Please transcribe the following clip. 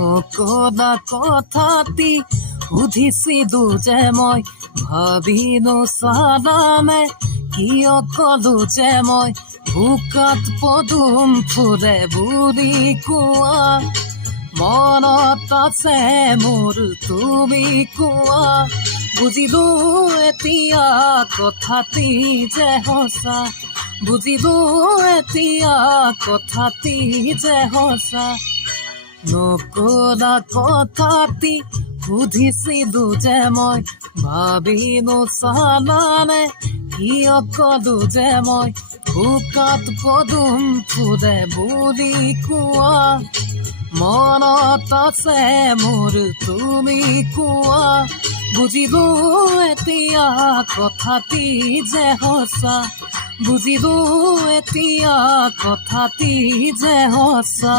নকলা কথাটি সুধিছিলো যে মই ভাবি নোচালানে কিয় কলো যে মই বোকাত পদুম ফুলে বুলি কোৱা মনত আছে মোৰ তুমি কোৱা বুজিলো এতিয়া কথাটি যে সঁচা বুজিলো এতিয়া কথাটি যে সঁচা নকলা কথাটি সুধিছিলো যে মই ভাবি নোচালানে কিয় কলো যে মই বোকাত পদুম ফুলে বুলি কোৱা মনত আছে মোৰ তুমি কোৱা বুজিলো এতিয়া কথাটি যে সঁচা বুজিলো এতিয়া কথাটি যে সঁচা।